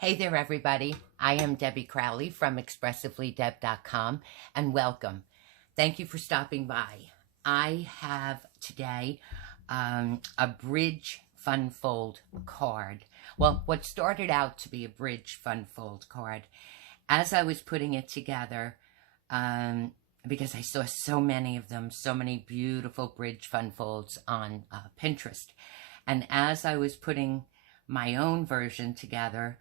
Hey there, everybody. I am Debbie Crowley from ExpressivelyDeb.com, and welcome. Thank you for stopping by. I have today a Bridge Fun Fold card. Well, what started out to be a Bridge Fun Fold card, as I was putting it together, because I saw so many of them, so many beautiful Bridge Fun Folds on Pinterest. And as I was putting my own version together,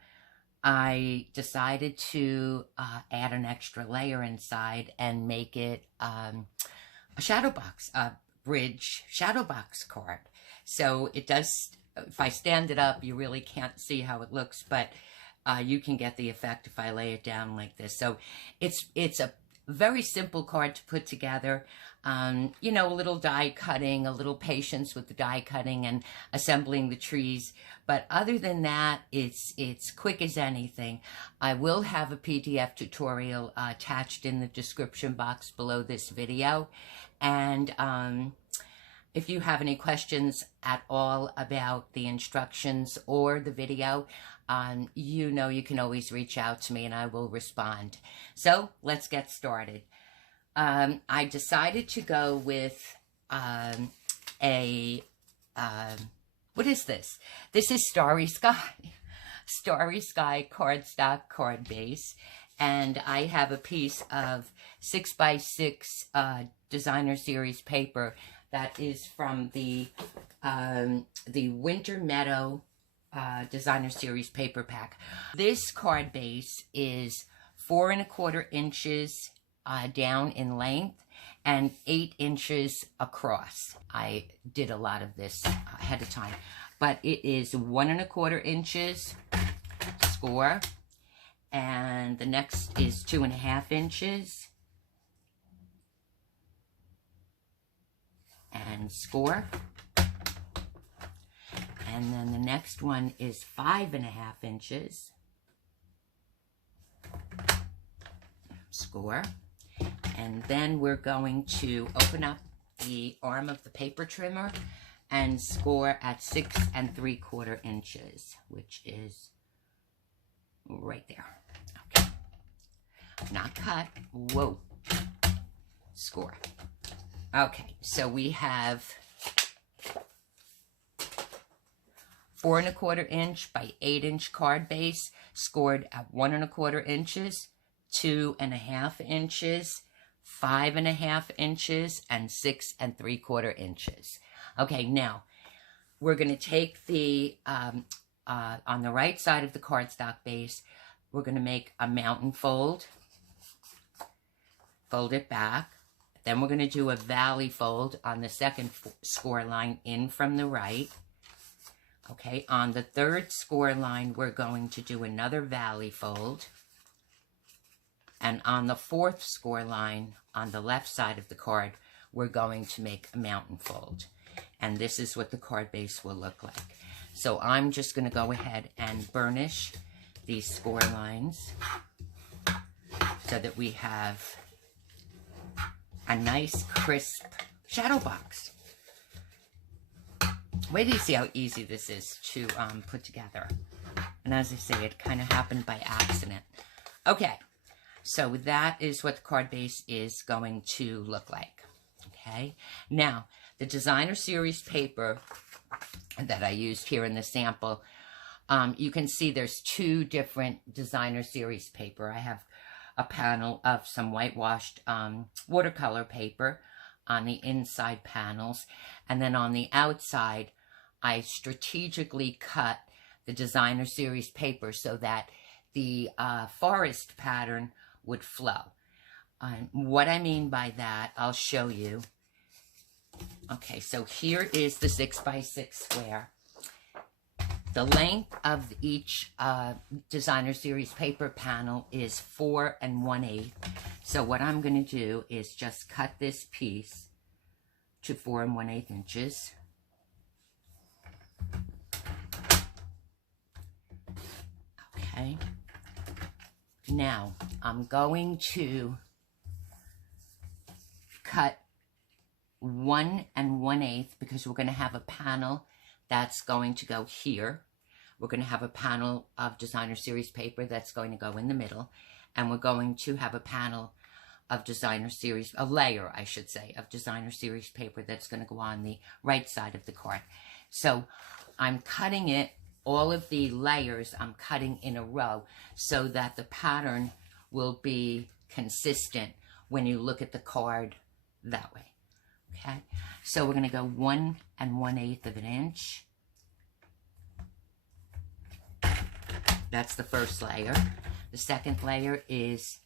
I decided to add an extra layer inside and make it a shadow box, a Bridge shadow box card. So it does, if I stand it up, you really can't see how it looks, but you can get the effect if I lay it down like this. So it's a very simple card to put together. You know, a little die cutting, a little patience with the die cutting and assembling the trees. But other than that, it's quick as anything. I will have a PDF tutorial attached in the description box below this video. And if you have any questions at all about the instructions or the video, you know you can always reach out to me and I will respond. So let's get started. I decided to go with what is this? This is Starry Sky. Starry Sky cardstock card base. And I have a piece of 6x6 designer series paper that is from the Winter Meadow designer series paper pack. This card base is 4 1/4 inches down in length and 8 inches across. I did a lot of this ahead of time, but it is 1 1/4 inches score, and the next is 2 1/2 inches and score, and then the next one is 5 1/2 inches score. And then we're going to open up the arm of the paper trimmer and score at 6 3/4 inches, which is right there. Okay. Not cut. Whoa. Score. Okay, so we have 4 1/4 inch by 8 inch card base, scored at 1 1/4 inches, 2 1/2 inches, 5 1/2 inches, and 6 3/4 inches. Okay, now we're going to take the, on the right side of the cardstock base, we're going to make a mountain fold, fold it back. Then we're going to do a valley fold on the second score line in from the right. Okay, on the third score line, we're going to do another valley fold. And on the fourth score line, on the left side of the card, we're going to make a mountain fold. And this is what the card base will look like. So I'm just going to go ahead and burnish these score lines so that we have a nice, crisp shadow box. Wait till you see how easy this is to put together. And as I say, it kind of happened by accident. Okay. So that is what the card base is going to look like, okay? Now, the designer series paper that I used here in the sample, you can see there's 2 different designer series paper. I have a panel of some whitewashed watercolor paper on the inside panels, and then on the outside, I strategically cut the designer series paper so that the forest pattern would flow. What I mean by that, I'll show you. Okay, so here is the 6x6 square. The length of each designer series paper panel is 4 1/8. So what I'm going to do is just cut this piece to 4 1/8 inches. Okay. Now, I'm going to cut 1 1/8 because we're going to have a panel that's going to go here. We're going to have a panel of designer series paper that's going to go in the middle, and we're going to have a panel of designer series, a layer, I should say, of designer series paper that's going to go on the right side of the card. So I'm cutting it, all of the layers I'm cutting in a row so that the pattern will be consistent when you look at the card that way. Okay, so we're going to go 1 1/8 of an inch. That's the first layer. The second layer is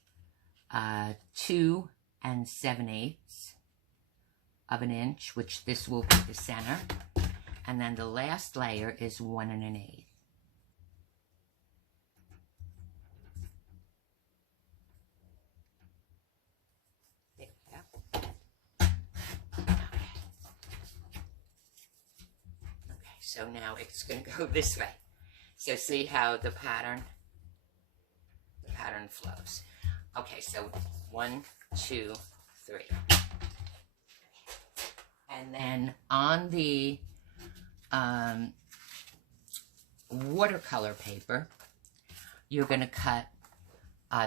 2 7/8 of an inch, which this will be the center. And then the last layer is 1 1/8. There we go. Okay, so now it's going to go this way. So see how the pattern flows. Okay, so 1, 2, 3. And then on the watercolor paper, you're going to cut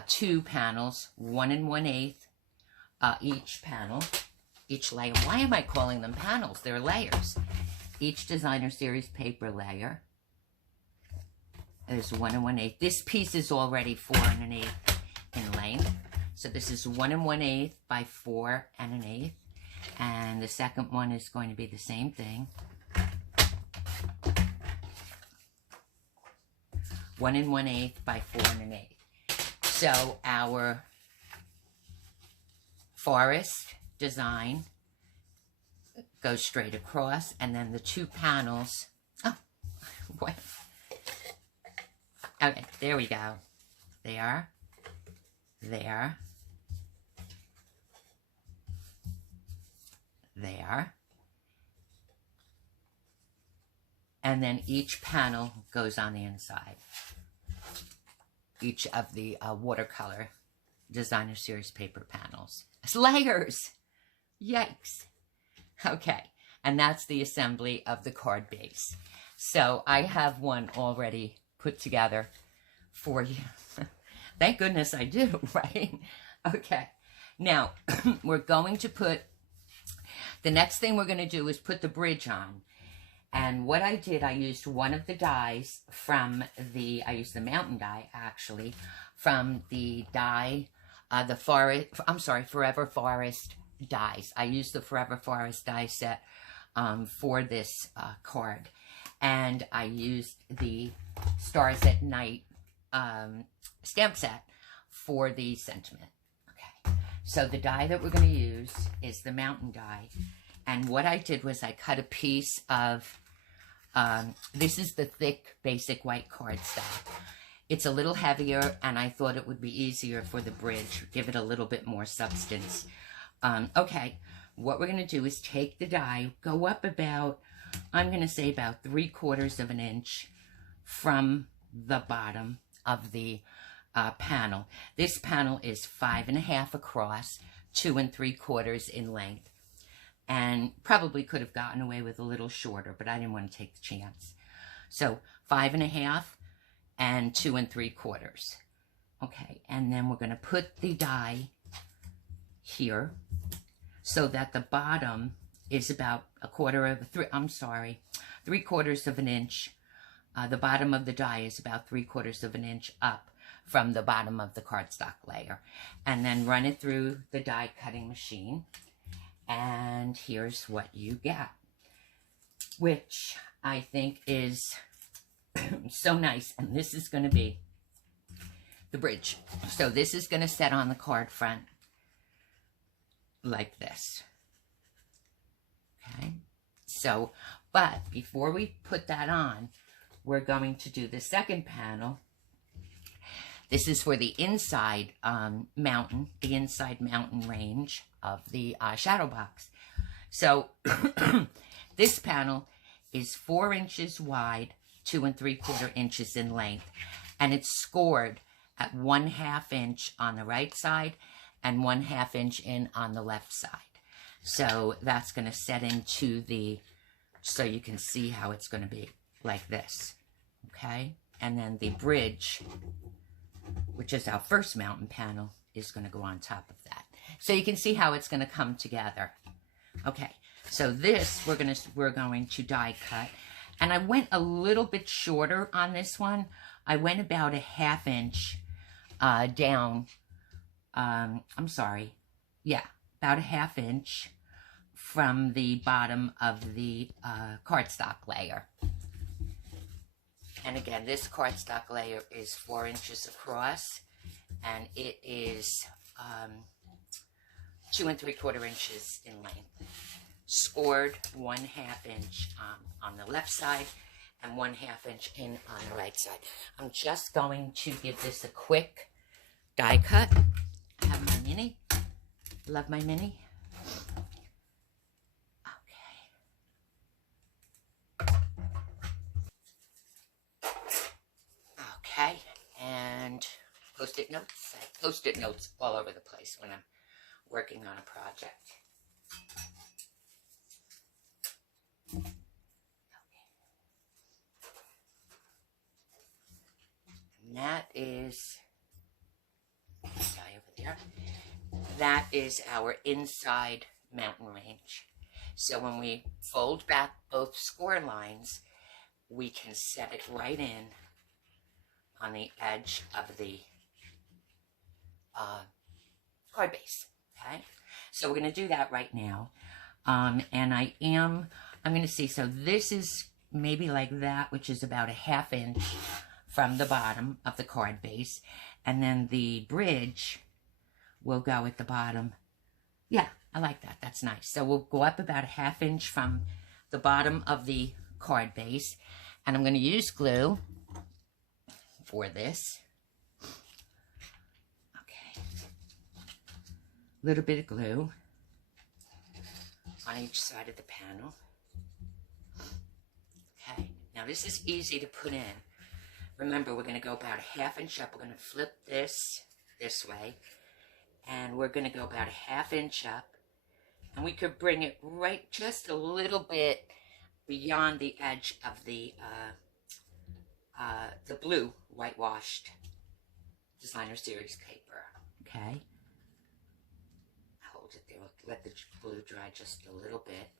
2 panels, 1 1/8 each panel, each layer. Why am I calling them panels? They're layers. Each designer series paper layer is 1 1/8. This piece is already 4 1/8 in length. So this is 1 1/8 by 4 1/8. And the second one is going to be the same thing. 1 1/8 by 4 1/8. So our forest design goes straight across, and then the 2 panels. Oh, what? Okay, there we go. There. There. There. And then each panel goes on the inside. Each of the watercolor designer series paper panels. It's layers! Yikes! Okay, and that's the assembly of the card base. So I have one already put together for you. Thank goodness I do, right? Okay, now we're going to put, the next thing we're going to do is put the bridge on. And what I did, I used one of the dies from the, I used the mountain die actually, from the die, Forever Forest dies. I used the Forever Forest die set for this card. And I used the Stars at Night stamp set for the sentiment. Okay, so the die that we're going to use is the mountain die. And what I did was I cut a piece of, this is the thick basic white cardstock. It's a little heavier, and I thought it would be easier for the bridge, give it a little bit more substance. Okay, what we're going to do is take the die, go up about, I'm going to say about 3/4 of an inch from the bottom of the panel. This panel is 5 1/2 across, 2 3/4 in length. And probably could have gotten away with a little shorter, but I didn't want to take the chance. So 5 1/2 and 2 3/4. Okay, and then we're going to put the die here so that the bottom is about 3/4 of an inch. The bottom of the die is about 3/4 of an inch up from the bottom of the cardstock layer. And then run it through the die cutting machine. And here's what you get, which I think is so nice. And this is going to be the bridge. So this is going to set on the card front like this. Okay. So, but before we put that on, we're going to do the second panel. This is for the inside mountain, the inside mountain range of the shadow box. So this panel is 4 inches wide, 2 3/4 inches in length, and it's scored at 1/2 inch on the right side and 1/2 inch in on the left side. So that's going to set into the, so you can see how it's going to be like this. okay? And then the bridge, which is our first mountain panel, is going to go on top of that. So you can see how it's going to come together. Okay, so this we're going to die cut. And I went a little bit shorter on this one. I went about a 1/2 inch down. I'm sorry. Yeah, about a 1/2 inch from the bottom of the cardstock layer. And again, this cardstock layer is 4 inches across, and it is 2 3/4 inches in length. Scored 1/2 inch on the left side and 1/2 inch in on the right side. I'm just going to give this a quick die cut. I have my mini. Love my mini. Okay, and Post-it notes. I have Post-it notes all over the place when I'm working on a project. Okay. And that is, over there. That is our inside mountain range. So when we fold back both score lines, we can set it right in on the edge of the card base. Okay, so we're going to do that right now. And I'm going to see, so this is maybe like that, which is about a 1/2 inch from the bottom of the card base. And then the bridge will go at the bottom. Yeah, I like that. That's nice. So we'll go up about a 1/2 inch from the bottom of the card base. And I'm going to use glue for this. Okay. A little bit of glue on each side of the panel. Okay. Now this is easy to put in. Remember, we're going to go about a 1/2 inch up. We're going to flip this way. And we're going to go about a 1/2 inch up. And we could bring it right just a little bit beyond the edge of the blue whitewashed Designer Series paper. Okay. Hold it there. Let the glue dry just a little bit.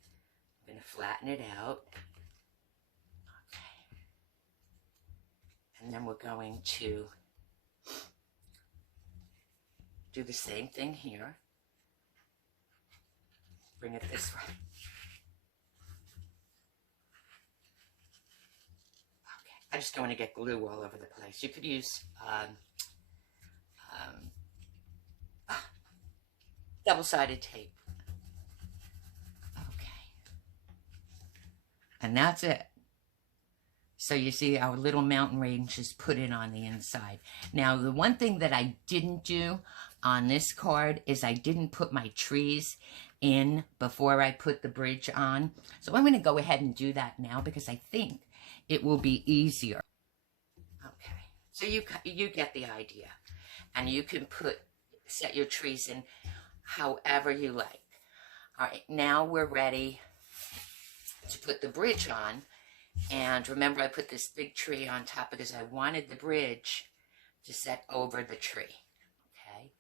I'm going to flatten it out. Okay. And then we're going to do the same thing here. Bring it this way. Okay, I just don't want to get glue all over the place. You could use double-sided tape. Okay. And that's it. So you see our little mountain range is put in on the inside. Now, the one thing that I didn't do on this card is I didn't put my trees in before I put the bridge on. So I'm going to go ahead and do that now because I think it will be easier. Okay, so you get the idea. And you can set your trees in however you like. All right, now we're ready to put the bridge on. And remember, I put this big tree on top because I wanted the bridge to set over the tree. Okay.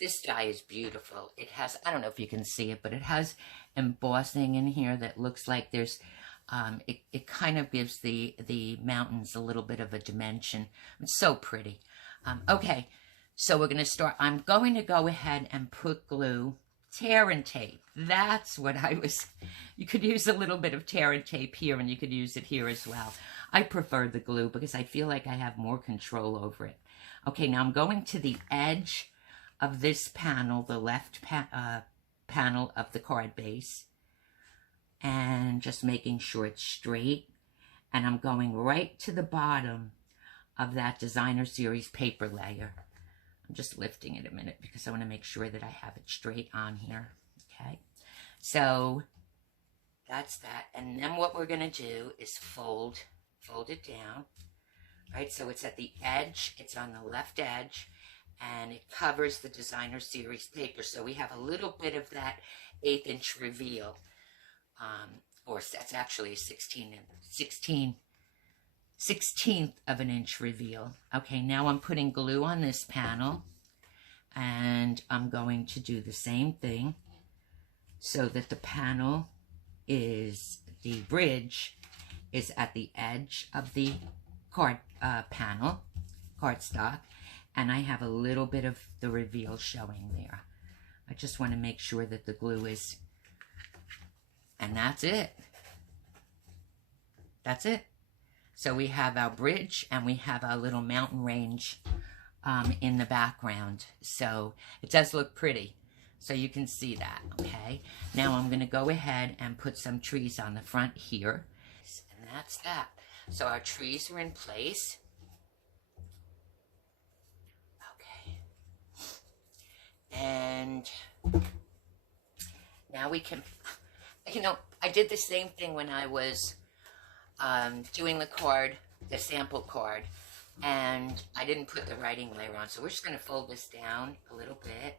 This die is beautiful. It has, I don't know if you can see it, but it has embossing in here that looks like there's, it kind of gives the mountains a little bit of a dimension. It's so pretty. Okay, so we're going to start. I'm going to go ahead and put glue, tear and tape. That's what you could use a little bit of tear and tape here, and you could use it here as well. I prefer the glue because I feel like I have more control over it. Okay, now I'm going to the edge of this panel, the left panel of the card base, and just making sure it's straight. And I'm going right to the bottom of that Designer Series paper layer. I'm just lifting it a minute because I want to make sure that I have it straight on here. Okay, so that's that. And then what we're going to do is fold it down. Right, so it's at the edge. It's on the left edge. And it covers the Designer Series paper. So we have a little bit of that 1/8 inch reveal. Or that's actually 16 1/16 of an inch reveal. Okay, now I'm putting glue on this panel, and I'm going to do the same thing so that the panel is, the bridge is at the edge of the cardstock, and I have a little bit of the reveal showing there. I just want to make sure that the glue is, and that's it. That's it. So we have our bridge and we have our little mountain range in the background. So it does look pretty. So you can see that, okay? Now I'm going to go ahead and put some trees on the front here. And that's that. So our trees are in place. Okay. And now we can, you know, I did the same thing when I was doing the card, the sample card, and I didn't put the writing layer on. So we're just going to fold this down a little bit,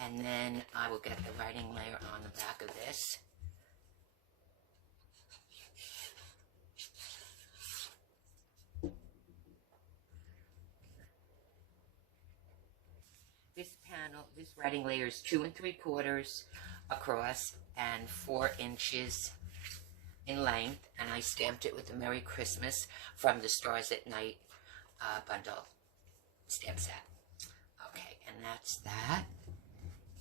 and then I will get the writing layer on the back of this. This panel, this writing layer is 2 3/4 across and 4 inches in length, and I stamped it with the Merry Christmas from the Stars at Night bundle stamp set. Okay, and that's that.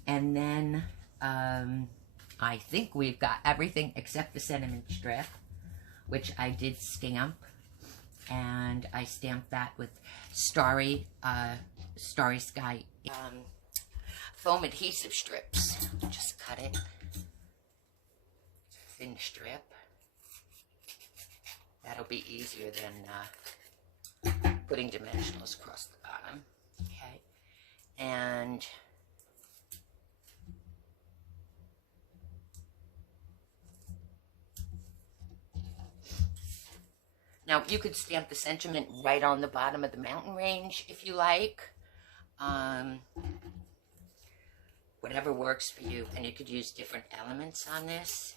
And then I think we've got everything except the sentiment strip, which I did stamp, and I stamped that with Starry Sky foam adhesive strips. Just cut it, thin strip. That'll be easier than putting dimensionals across the bottom. Okay, and now you could stamp the sentiment right on the bottom of the mountain range if you like. Whatever works for you, and you could use different elements on this.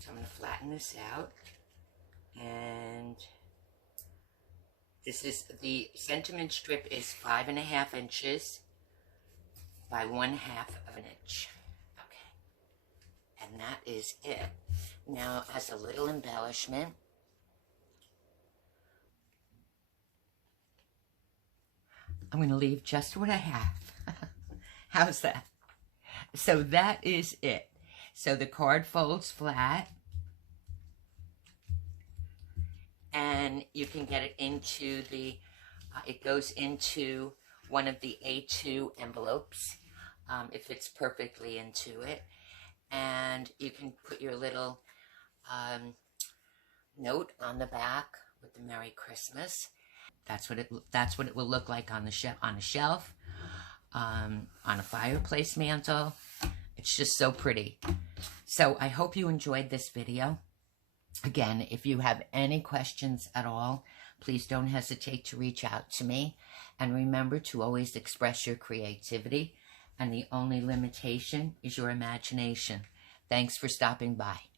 So I'm going to flatten this out, and this is, the sentiment strip is 5.5 inches by 1/2 of an inch. Okay, and that is it. Now, as a little embellishment, I'm going to leave just what I have. How's that? So that is it. So the card folds flat, and you can get it into the, it goes into one of the A2 envelopes. It fits perfectly into it. And you can put your little note on the back with the Merry Christmas. That's what it will look like on the shelf, on a fireplace mantle. It's just so pretty. So I hope you enjoyed this video. Again, if you have any questions at all, please don't hesitate to reach out to me. And remember to always express your creativity. And the only limitation is your imagination. Thanks for stopping by.